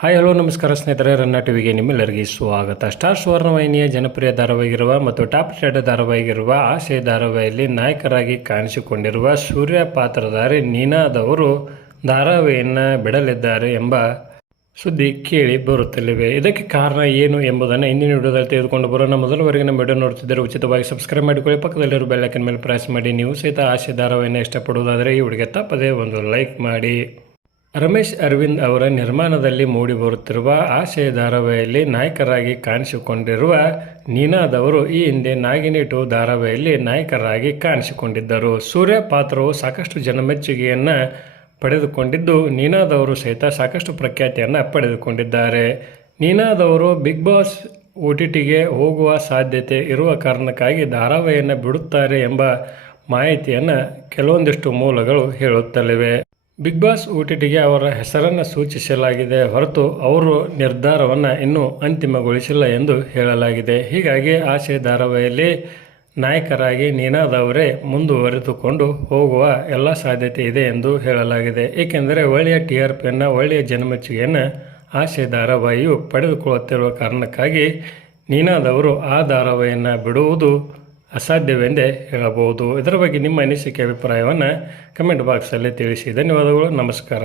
Hi hello ನಮಸ್ಕಾರ ಸ್ನೇಹಿತರೆ, ರನ್ನ ಟಿವಿಗೆ ನಿಮ್ಮೆಲ್ಲರಿಗೆ ಸ್ವಾಗತ. ಸ್ಟಾರ್ ಸುವರ್ಣವಾಹಿನಿಯ ಜನಪ್ರಿಯ ಧಾರಾವಾಹಿಗಿರುವ ಮತ್ತು ಟಾಪ್ ಸ್ಟಾರ್ ಧಾರಾವಾಹಿಗಿರುವ ಆಶೆ ಧಾರಾವಾಹಿಯಲ್ಲಿ ನಾಯಕರಾಗಿ ಕಾಣಿಸಿಕೊಂಡಿರುವ ಸೂರ್ಯ ಪಾತ್ರಧಾರಿ ನೀನಾದವರು ಧಾರಾವಾಹಿಯನ್ನು ಬಿಡಲಿದ್ದಾರೆ ಎಂಬ ಸುದ್ದಿ ಕೇಳಿ ಬರುತ್ತಲಿವೆ. ಇದಕ್ಕೆ ಕಾರಣ ಏನು ಎಂಬುದನ್ನು ಇಂದಿನ ವಿಡಿಯೋದಲ್ಲಿ ತೆಗೆದುಕೊಂಡು ಬರೋಣ. ಮೊದಲವರೆಗೆ ನಮ್ಮ ವಿಡಿಯೋ ನೋಡ್ತಿದ್ದರೆ ಉಚಿತವಾಗಿ ಸಬ್ಸ್ಕ್ರೈಬ್ ಮಾಡಿಕೊಳ್ಳಿ. ಪಕ್ಕದಲ್ಲಿರೋ ಬೆಲ್ಲೈಕನ್ ಮೇಲೆ ಪ್ರೆಸ್ ಮಾಡಿ. ನೀವು ಸಹಿತ ಆಶೆ ಧಾರಾವಾಹಿಯನ್ನು ಇಷ್ಟಪಡುವುದಾದರೆ ಈ ಹುಡುಗಿ ತಪ್ಪದೇ ಒಂದು ಲೈಕ್ ಮಾಡಿ. ರಮೇಶ್ ಅರವಿಂದ್ ಅವರ ನಿರ್ಮಾಣದಲ್ಲಿ ಮೂಡಿಬರುತ್ತಿರುವ ಆಶಯ ಧಾರಾವಾಹಿಯಲ್ಲಿ ನಾಯಕರಾಗಿ ಕಾಣಿಸಿಕೊಂಡಿರುವ ನೀನಾದವರು ಈ ಹಿಂದೆ ನಾಗಿನಿ ಟು ಧಾರಾವಾಹಿಯಲ್ಲಿ ನಾಯಕರಾಗಿ ಕಾಣಿಸಿಕೊಂಡಿದ್ದರು. ಸೂರ್ಯ ಪಾತ್ರವು ಸಾಕಷ್ಟು ಜನಮೆಚ್ಚುಗೆಯನ್ನು ಪಡೆದುಕೊಂಡಿದ್ದು ನೀನಾದವರು ಸಹಿತ ಸಾಕಷ್ಟು ಪ್ರಖ್ಯಾತಿಯನ್ನು ಪಡೆದುಕೊಂಡಿದ್ದಾರೆ. ನೀನಾದವರು ಬಿಗ್ ಬಾಸ್ ಒ ಟಿ ಟಿಗೆ ಹೋಗುವ ಸಾಧ್ಯತೆ ಇರುವ ಕಾರಣಕ್ಕಾಗಿ ಧಾರಾವಾಹಿಯನ್ನು ಬಿಡುತ್ತಾರೆ ಎಂಬ ಮಾಹಿತಿಯನ್ನು ಕೆಲವೊಂದಿಷ್ಟು ಮೂಲಗಳು ಹೇಳುತ್ತಲಿವೆ. ಬಿಗ್ ಬಾಸ್ ಓಟಿಟಿಗೆ ಅವರ ಹೆಸರನ್ನು ಸೂಚಿಸಲಾಗಿದೆ ಹೊರತು ಅವರು ನಿರ್ಧಾರವನ್ನು ಇನ್ನೂ ಅಂತಿಮಗೊಳಿಸಿಲ್ಲ ಎಂದು ಹೇಳಲಾಗಿದೆ. ಹೀಗಾಗಿ ಆಸೆ ಧಾರಾವಾಹಿಯಲ್ಲಿ ನಾಯಕರಾಗಿ ನೀನಾದವರೇ ಮುಂದುವರೆದುಕೊಂಡು ಹೋಗುವ ಎಲ್ಲ ಸಾಧ್ಯತೆ ಇದೆ ಎಂದು ಹೇಳಲಾಗಿದೆ. ಏಕೆಂದರೆ ಒಳ್ಳೆಯ ಟಿ ಆರ್ ಪಿಯನ್ನು, ಒಳ್ಳೆಯ ಜನಮೆಚ್ಚುಗೆಯನ್ನು ಆಸೆ ಧಾರಾವಾಹಿಯು ಪಡೆದುಕೊಳ್ಳುತ್ತಿರುವ ಕಾರಣಕ್ಕಾಗಿ ನೀನಾದವರು ಆ ಧಾರಾವಾಹಿಯನ್ನು ಬಿಡುವುದು ಅಸಾಧ್ಯವೆಂದೇ ಹೇಳಬಹುದು. ಇದರ ಬಗ್ಗೆ ನಿಮ್ಮ ಅನಿಸಿಕೆ ಅಭಿಪ್ರಾಯವನ್ನು ಕಮೆಂಟ್ ಬಾಕ್ಸಲ್ಲಿ ತಿಳಿಸಿ. ಧನ್ಯವಾದಗಳು. ನಮಸ್ಕಾರ.